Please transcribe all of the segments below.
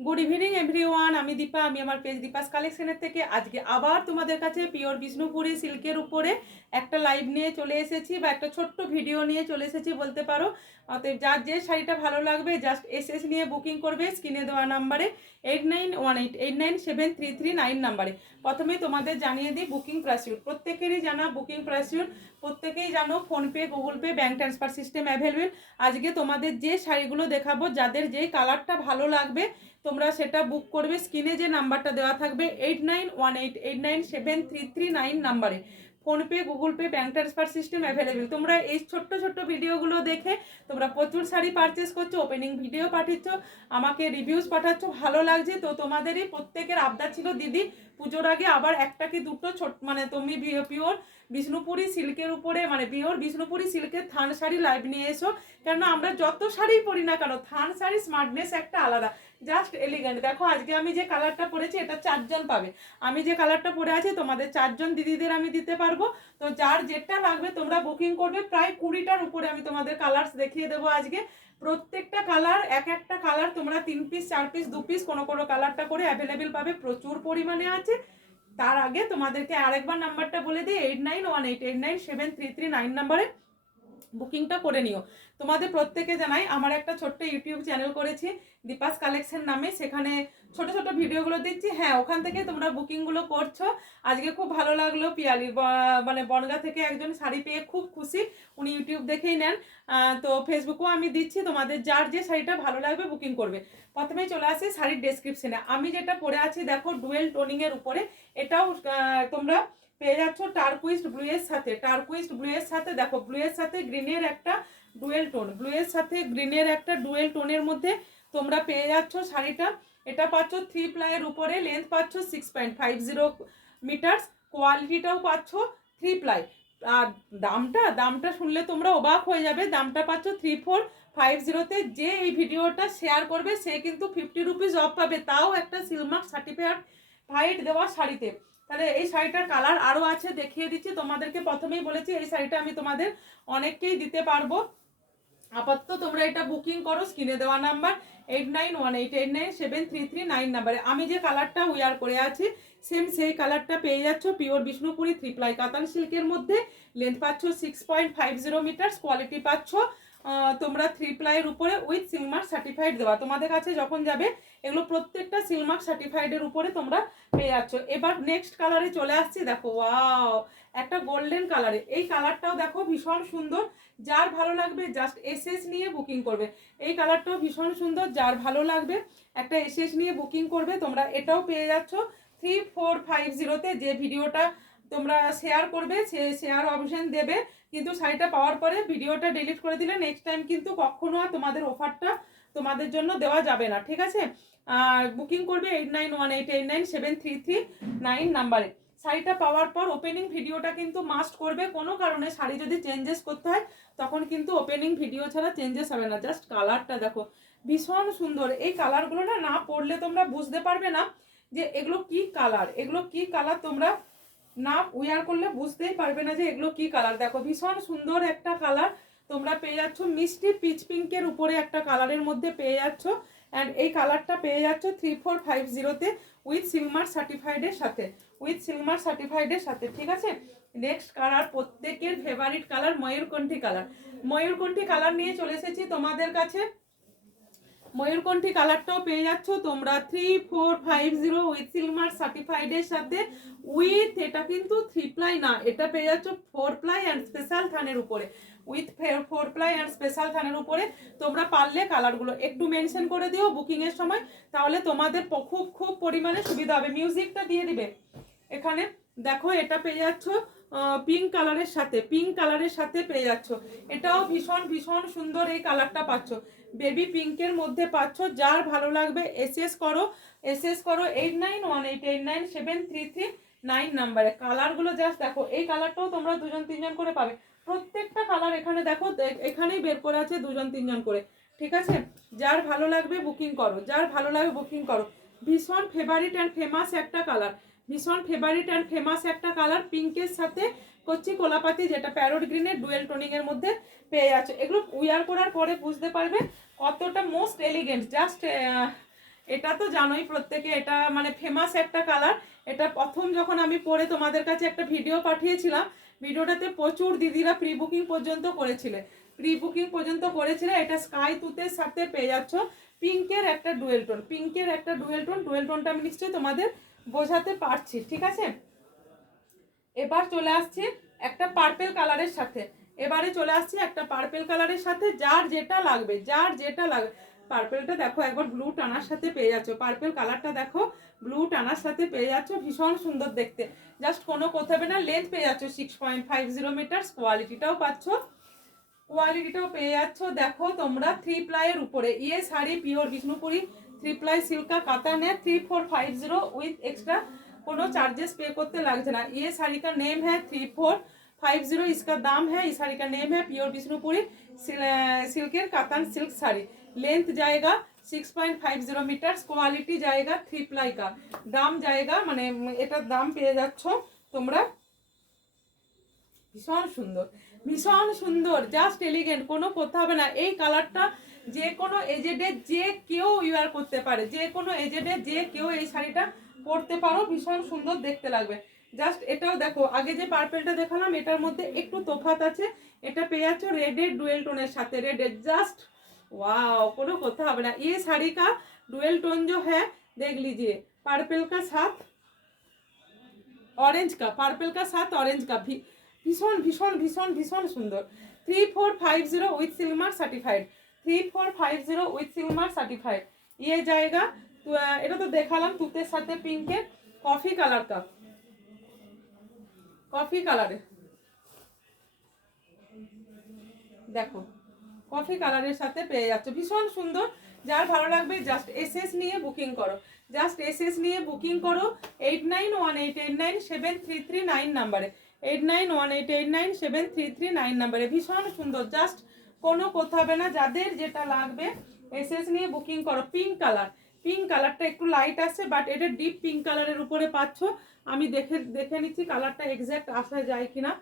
Good evening everyone, আমি দীপা। আমি আমার পেজ দীপাস কালেকশনের থেকে আজকে আবার তোমাদের কাছে পিওর বিষ্ণুপুরি সিল্কের উপরে একটা লাইভ নিয়ে চলে এসেছি, বা একটা ছোট্ট ভিডিও নিয়ে চলে এসেছি বলতে পারো। অতএব যার যে শাড়িটা ভালো লাগবে জাস্ট এসএস নিয়ে বুকিং করবে স্ক্রিনে দেওয়া নাম্বারে 8918897339 নাম্বারে। প্রথমে তোমাদের জানিয়ে দিই বুকিং প্রাইসিউর, প্রত্যেকেরই জানা বুকিং প্রাইসিউর, প্রত্যেকেই জানো PhonePe, Google pay, bank transfer system available. আজকে তোমাদের যে শাড়িগুলো দেখাবো, যাদের যেই কালারটা ভালো লাগবে তোমরা সেটা বুক করবে স্ক্রিনে যে নাম্বারটা দেওয়া থাকবে 8918897339 নাম্বারে। PhonePe, Google pay, bank transfer system available. তোমরা এই ছোট্ট ছোট্ট ভিডিওগুলো দেখে তোমরা প্রচুর শাড়ি পারচেস করছো, ওপেনিং ভিডিও পাঠাচ্ছ, আমাকে রিভিউজ পাঠাচ্ছ, ভালো লাগছে। তো তোমাদেরই প্রত্যেকের আবদার ছিল দিদি পুজোর আগে আবার একটা কি দুটো ছোট মানে তুমি পিওর বিষ্ণুপুরি সিল্কের উপরে মানে পিওর বিষ্ণুপুরি সিল্কের থান শাড়ি লাইভ নিয়ে এসো। কেন আমরা যত শাড়ি পরি না কেন থান শাড়ি স্মার্টনেস একটা আলাদা, জাস্ট এলিগেন্ট। দেখো আজকে আমি যে কালারটা পরেছি এটা 4জন পাবে, আমি যে কালারটা পরে আছি তোমাদের 4জন দিদিদের আমি দিতে পারবো। তো যার যেটা লাগবে তোমরা বুকিং করবে। প্রায় 20টার উপরে আমি তোমাদের কালার্স দেখিয়ে দেবো আজকে। প্রত্যেকটা কালার এক একটা কালার তোমরা 3 পিস 4 পিস 2 পিস কোনো কোনো কালারটা করে অ্যাভেলেবেল পাবে, প্রচুর পরিমাণে আছে। তার আগে তোমাদেরকে আরেকবার নাম্বারটা বলে দিই 8918897339 নাম্বারে বুকিংটা করে নিও। তোমাদের প্রত্যেকে জানাই আমার একটা ছোট্ট ইউটিউব চ্যানেল করেছি দীপাস কালেকশন নামে, সেখানে ছোট ছোট ভিডিওগুলো দিচ্ছি। হ্যাঁ, ওখান থেকে তোমরা বুকিংগুলো করছো। আজকে খুব ভালো লাগলো, পিয়ালি মানে বনগা থেকে একজন শাড়ি পেয়ে খুব খুশি, উনি ইউটিউব দেখেই নেন। তো ফেসবুকেও আমি দিচ্ছি, তোমাদের যার যে শাড়িটা ভালো লাগবে বুকিং করবে। প্রথমেই চলে আসি শাড়ির ডেসক্রিপশনে। আমি যেটা পরে আছি দেখো ডুয়েল টোনিংয়ের উপরে, এটাও তোমরা পেয়ে যাচ্ছ টার্কুইস্ট ব্লু এর সাথে। টার্কুইস্ট ব্লু এর সাথে দেখো ব্লু এর সাথে গ্রিনের একটা ডুয়েল টোন, ব্লু এর সাথে গ্রিনের একটা ডুয়েল টোনের মধ্যে তোমরা পেয়ে যাচ্ছ শাড়িটা। এটা পাচ্ছ 3 প্লাইয়ের উপরে, লেন্থ পাচ্ছ 6.50 মিটার, কোয়ালিটিটাও পাচ্ছ 3 প্লাই। আর দামটা শুনলে তোমরা অবাক হয়ে যাবে। দামটা পাচ্ছ 3450-তে। যে এই ভিডিওটা শেয়ার করবে সে কিন্তু 50 রুপিস অফ পাবে, তাও একটা সিলমার্ক সার্টিফাইড দেওয়া শাড়িতে। তাহলে এই শাড়িটার কালার আরও আছে, দেখিয়ে দিচ্ছি তোমাদেরকে। প্রথমেই বলেছি এই শাড়িটা আমি তোমাদের অনেককেই দিতে পারবো। আপাতত তোমরা এটা বুকিং করো স্ক্রিনে দেওয়া নাম্বার 8918897339 নাম্বারে। আমি যে কালারটা উইয়ার করে আছি সেম সেই কালারটা পেয়ে যাচ্ছ পিওর বিষ্ণুপুরি 3 প্লাই কাতান সিল্কের মধ্যে। লেন্থ পাচ্ছ 6.50 মিটার, কোয়ালিটি পাচ্ছ তোমরা 3 প্লাইয়ের উপরে উইথ সিলমার্ক সার্টিফাইড দেওয়া। তোমাদের কাছে যখন যাবে এগুলো প্রত্যেকটা সিলমার্ক সার্টিফাইডের উপরে তোমরা পেয়ে যাচ্ছ। এবার নেক্সট কালারে চলে আসছি, দেখো ওয়াও একটা গোল্ডেন কালারে। এই কালারটাও দেখো ভীষণ সুন্দর, যার ভালো লাগবে জাস্ট এসএস নিয়ে বুকিং করবে। এই কালারটাও ভীষণ সুন্দর, যার ভালো লাগবে একটা এসএস নিয়ে বুকিং করবে। তোমরা এটাও পেয়ে যাচ্ছ 3450-তে। যে ভিডিওটা তোমরা শেয়ার করবে সে শেয়ার অপশন দেবে, কিন্তু শাড়িটা পাওয়ার পরে ভিডিওটা ডিলিট করে দিলে নেক্সট টাইম কিন্তু কখনো আর তোমাদের অফারটা তোমাদের জন্য দেওয়া যাবে না, ঠিক আছে? আর বুকিং করবে 8918897339 নাম্বারে। শাড়িটা পাওয়ার পর ওপেনিং ভিডিওটা কিন্তু মাস্ট করবে। কোনো কারণে শাড়ি যদি চেঞ্জেস করতে হয় তখন কিন্তু ওপেনিং ভিডিও ছাড়া চেঞ্জেস হবে না। জাস্ট কালারটা দেখো ভীষণ সুন্দর। এই কালারগুলো না না পরলে তোমরা বুঝতে পারবে না যে এগুলো কি কালার, এগুলো কি কালার। তোমরা না উইয়ার করলে বুঝতেই পারবে না যে এগুলো কি কালার। দেখো ভীষণ সুন্দর একটা কালার তোমরা পেয়ে যাচ্ছ, মিষ্টি পিচ পিঙ্কের উপরে একটা কালারের মধ্যে পেয়ে যাচ্ছ। অ্যান্ড এই কালারটা পেয়ে যাচ্ছ 3450-তে উইথ সিলমার সার্টিফাইডের সাথে, উইথ সিলমার সার্টিফাইডের সাথে, ঠিক আছে? নেক্সট কালার প্রত্যেকের ফেভারিট কালার ময়ূরকণ্ঠী কালার। ময়ূরকণ্ঠী কালার নিয়ে চলে এসেছি তোমাদের কাছে। ময়ূরকণ্ঠী কালারটাও পেয়ে যাচ্ছ তোমরা 3450 উইথ সিলমার সার্টিফাইডের সাথে। উইথ এটা কিন্তু 3 প্লাই না, এটা পেয়ে যাচ্ছ 4 প্লাই অ্যান্ড স্পেশাল থানের উপরে, উইথ 4 প্লাই অ্যান্ড স্পেশাল থানের উপরে। তোমরা পারলে কালারগুলো একটু মেনশন করে দিও বুকিংয়ের সময়, তাহলে তোমাদের খুব খুব পরিমাণে সুবিধা হবে। মিউজিকটা দিয়ে দিবে এখানে। দেখো এটা পেয়ে যাচ্ছ পিঙ্ক কালারের সাথে, পিঙ্ক কালারের সাথে পেয়ে যাচ্ছ। এটাও ভীষণ ভীষণ সুন্দর এই কালারটা পাচ্ছ, বেবি পিঙ্কের মধ্যে পাচ্ছ। যার ভালো লাগবে এসএস করো, এসএস করো 8918897339 নাম্বারে। কালারগুলো জাস্ট দেখো, এই কালারটাও তোমরা 2-3জন করে পাবে। প্রত্যেকটা কালার এখানে দেখো, এখানেই বের করে আছে 2-3জন করে, ঠিক আছে? যার ভালো লাগবে বুকিং করো, যার ভালো লাগবে বুকিং করো। ভীষণ ফেভারিট অ্যান্ড ফেমাস একটা কালার, ভীষণ ফেভারিট অ্যান্ড ফেমাস একটা কালার পিঙ্কের সাথে করছি কোলাপাতি, যেটা প্যারোট গ্রিনের ডুয়েল টোনিং এর মধ্যে পেয়ে যাচ্ছে। এগুলো উইয়ার করার পরে বুঝতে পারবে কতটা মোস্ট এলিগেন্ট। জাস্ট এটা তো জানোই প্রত্যেকে, এটা মানে ফেমাস একটা কালার। এটা প্রথম যখন আমি পরে তোমাদের কাছে একটা ভিডিও পাঠিয়েছিলাম, ভিডিওটাতে প্রচুর দিদিরা প্রি বুকিং পর্যন্ত করেছিলে, প্রি বুকিং পর্যন্ত করেছিলে। এটা স্কাই তুতের সাথে পেয়ে যাচ্ছ পিঙ্কের একটা ডুয়েল টোন, পিঙ্কের একটা ডুয়েল টোন। ডুয়েল টোনটা আমি নিশ্চয়ই তোমাদের বোঝাতে পারছি, ঠিক আছে। এবার চলে আসছি একটা পার্পেল কালারের সাথে, এবারে চলে আসছি একটা পার্পেল কালারের সাথে, যার যেটা লাগবে, যার যেটা লাগবে। পার্পেলটা দেখো একবার ব্লু টানার সাথে পেয়ে যাচ্ছ, পার্পেল কালারটা দেখো ব্লু টানার সাথে পেয়ে যাচ্ছ, ভীষণ সুন্দর দেখতে, জাস্ট কোনো কথা হবে না। লেন্থ পেয়ে যাচ্ছ 6.50 মিটার, কোয়ালিটিটাও পাচ্ছ, কোয়ালিটিটাও পেয়ে যাচ্ছ। দেখো তোমরা 3 প্লাইয়ের উপরে, ইয়ে sari pure Bishnupuri 3 ply silk का कातन है, 3450 विथ एक्स्ट्रा कोनो चार्जेस पे करते लगे ना। ये साड़ी का नेम है 3450, इसका दाम है। इस साड़ी का नेम है प्योर विष्णुपुरी सिल्कर कातन सिल्क साड़ी। लेंथ जाएगा 6.50 मीटर, क्वालिटी जाएगा 3 प्लाई का, दाम जाएगा माने एटार दाम पेয়ে যাচ্ছ তোমরা ভীষণ সুন্দর, ভীষণ সুন্দর, জাস্ট এলিগেন্ট, কোনো কথা হবে না। এই কালারটা যে কোনো এজেডে যে কেউ ইউয়ার করতে পারে, যে কোনো এজেডে যে কেউ এই শাড়িটা পরতে পারো, ভীষণ সুন্দর দেখতে লাগবে। জাস্ট এটাও দেখো, আগে যে পার্পেলটা দেখালাম এটার মধ্যে একটু তফাৎ আছে, এটা পেয়ে যাচ্ছ রেডের ডুয়েল টোনের সাথে, রেডের জাস্ট वाओ, কোনো কথা হবে না। ये साड़ी का डुअल टोन जो है देख लीजिए, पर्पल का साथ ऑरेंज का, पर्पल का साथ ऑरेंज का भी भीषण भीषण भीषण भीषण सुंदर। 3450 with silk certified, 3450 with silk certified. ये जाएगा এটা তো দেখালাম তুতের সাথে পিঙ্কের, কফি কালার কা, কফি কালারে দেখো, কফি কালারের সাথে পেয়ে যাচ্ছ, ভীষণ সুন্দর। যার ভালো লাগবে জাস্ট এসএস নিয়ে বুকিং করো, জাস্ট এসএস নিয়ে বুকিং করো 8918897339 নাম্বারে, 8918897339 নাম্বারে। ভীষণ সুন্দর, জাস্ট কোনো কথা হবে না। যাদের যেটা লাগবে এসএস নিয়ে বুকিং করো। পিঙ্ক কালার, পিঙ্ক কালারটা একটু লাইট আসছে, বাট এটা ডিপ পিঙ্ক কালারের উপরে পাচ্ছ। আমি দেখে নিচ্ছি কালারটা এক্স্যাক্ট আসা যায় কিনা,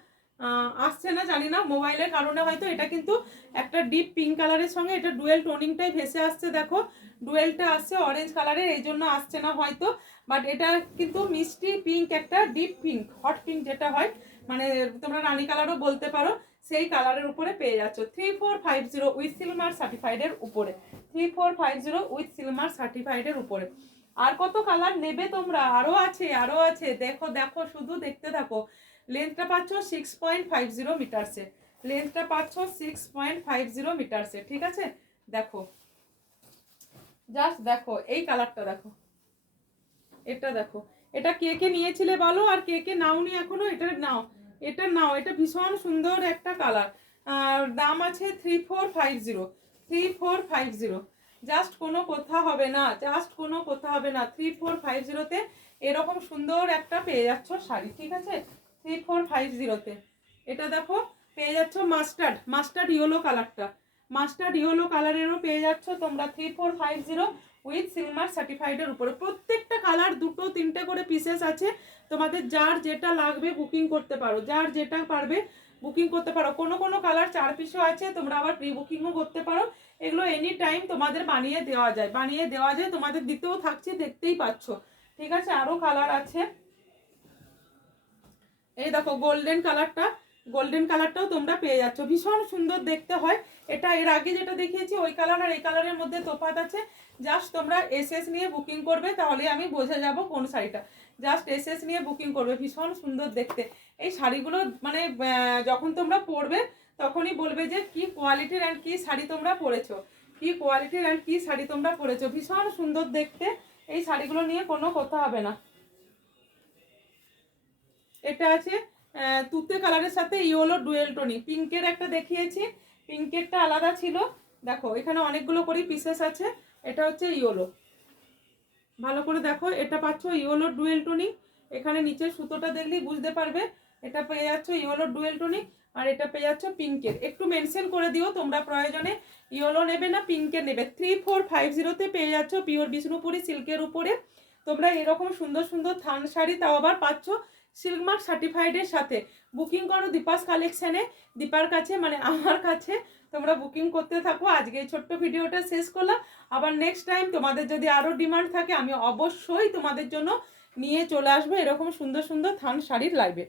আসছে না জানি না, মোবাইলের কারণে হয়তো। এটা কিন্তু একটা ডিপ পিঙ্ক কালারের সঙ্গে এটা ডুয়েল টোনিংটাই ভেসে আসছে, দেখো ডুয়েলটা আসছে অরেঞ্জ কালারের, এই জন্য আসছে না হয়তো। বাট এটা কিন্তু মিষ্টি পিঙ্ক, একটা ডিপ পিঙ্ক, হট পিঙ্ক যেটা হয়, মানে তোমরা রানী কালারও বলতে পারো, সেই কালারের উপরে পেয়ে যাচ্ছ 3450 উইথ সিলমার সার্টিফাইডের উপরে, 3450 উইথ সিলমার সার্টিফাইডের উপরে। আর কত কালার নেবে তোমরা, আরও আছে, আরও আছে, দেখো দেখো শুধু দেখতে থাকো। লেন্থটা পাচ্ছ 6.50 মিটারসে, লেন্থটা পাচ্ছ 6.50 মিটারসে, ঠিক আছে। দেখো জাস্ট দেখো এই কালারটা দেখো, এটা দেখো, এটা কে কে নিয়েছিলে বলো, আর কে কে নাওনি এখনো, এটা নাও, এটা নাও, এটা ভীষণ সুন্দর একটা কালার। আর দাম আছে 3450, 3450, জাস্ট কোনো কথা হবে না, জাস্ট কোনো কথা হবে না। 3450তে এরকম সুন্দর একটা পেয়ে যাচ্ছ শাড়ি, ঠিক আছে। 3450তে এটা দেখো পেয়ে যাচ্ছ মাস্টার্ড, মাস্টার্ড ইয়েলো কালারটা, মাস্টার্ড ইয়েলো কালারেরও পেয়ে যাচ্ছ তোমরা 3450 উইথ সিলমার সার্টিফাইডের উপরে। প্রত্যেকটা কালার দুটো তিনটে করে পিসেস আছে, তোমাদের যার যেটা লাগবে বুকিং করতে পারো, যার যেটা পারবে বুকিং করতে পারো। কোনো কোনো কালার 4 পিসও আছে, তোমরা আবার প্রি বুকিংও করতে পারো। এগুলো এনি টাইম তোমাদের বানিয়ে দেওয়া যায়, বানিয়ে দেওয়া যায়, তোমাদের দিতেও থাকছে, দেখতেই পাচ্ছ, ঠিক আছে। আরও কালার আছে, এই দেখো গোল্ডেন কালারটা, গোল্ডেন কালারটাও তোমরা পেয়ে যাচ্ছ, ভীষণ সুন্দর দেখতে হয়। এটা এর আগে যেটা দেখিয়েছি ওই কালার আর এই কালারের মধ্যে তফাৎ আছে, জাস্ট তোমরা এসএস নিয়ে বুকিং করবে, তাহলে আমি বোঝা যাব কোন শাড়িটা। জাস্ট এসএস নিয়ে বুকিং করবে, ভীষণ সুন্দর দেখতে এই শাড়িগুলো, মানে যখন তোমরা পরবে তখনই বলবে যে কি কোয়ালিটির অ্যান্ড কি শাড়ি তোমরা পরেছো, কি কোয়ালিটির অ্যান্ড কি শাড়ি তোমরা পরেছো। ভীষণ সুন্দর দেখতে এই শাড়িগুলো নিয়ে কোনো কথা হবে না। এটা আছে তুতে কালারের সাথে ইয়েলো ডুয়েল টোনি, পিঙ্কের একটা দেখিয়েছি, পিঙ্কেরটা আলাদা ছিল। দেখো এখানে অনেকগুলো করে পিসেস আছে, এটা হচ্ছে ইয়েলো, ভালো করে দেখো, এটা পাচ্ছ ইয়েলো ডুয়েল টোনি। এখানে নিচের সুতোটা দেখলেই বুঝতে পারবে, এটা পেয়ে যাচ্ছ ইয়েলো ডুয়েল টোনি, আর এটা পেয়ে যাচ্ছ পিঙ্কের। একটু মেনশন করে দিও তোমরা প্রয়োজনে ইয়েলো নেবে না পিঙ্কের নেবে। 3450তে পেয়ে যাচ্ছ পিওর বিষ্ণুপুরি সিল্কের উপরে তোমরা এরকম সুন্দর সুন্দর থান শাড়ি, তাও আবার পাচ্ছ সিল্ক মার্ক সার্টিফাইডের সাথে। বুকিং করো দীপাস কালেকশানে, দীপার কাছে মানে আমার কাছে, তোমরা বুকিং করতে থাকো। আজকে এই ছোট্ট ভিডিওটা শেষ করলাম। আবার নেক্সট টাইম তোমাদের যদি আরও ডিমান্ড থাকে আমি অবশ্যই তোমাদের জন্য নিয়ে চলে আসবো এরকম সুন্দর সুন্দর থান শাড়ির লাইভে।